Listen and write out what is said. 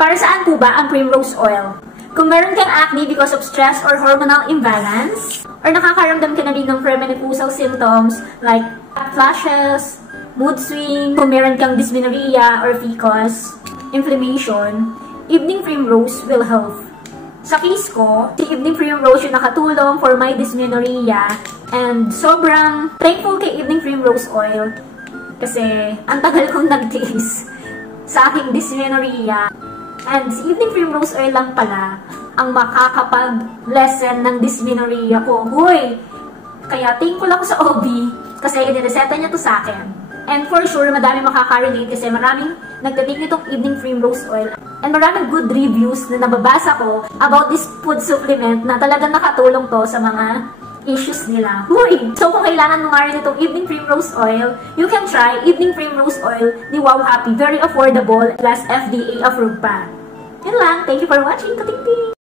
Para saan po ba ang primrose oil? Kung meron kang acne because of stress or hormonal imbalance, or nakakaramdam ka na rin ng premenopausal symptoms like flashes, mood swing, kung meron kang dysmenorrhea or PCOS, inflammation, evening primrose will help. Sa case ko, si evening primrose yung nakatulong for my dysmenorrhea, and sobrang thankful kay evening primrose oil kasi ang tagal kong nagtiis sa aking dysmenorrhea. And si evening primrose oil lang pala ang makakapag-lessen ng dysmenorrhea ko. Hoy! Kaya thankful ako sa OB kasi inireseta niya to sa akin. And for sure, madami makaka-relate kasi maraming nagtatake nitong evening primrose oil. And maraming good reviews na nababasa ko about this food supplement na talagang nakatulong to sa mga issues nila. Hoy! So kung kailangan mo nga rin itong evening primrose oil, you can try evening primrose oil ni Wow Happy. Very affordable plus FDA approved pa. Yun lang. Thank you for watching. Katingting!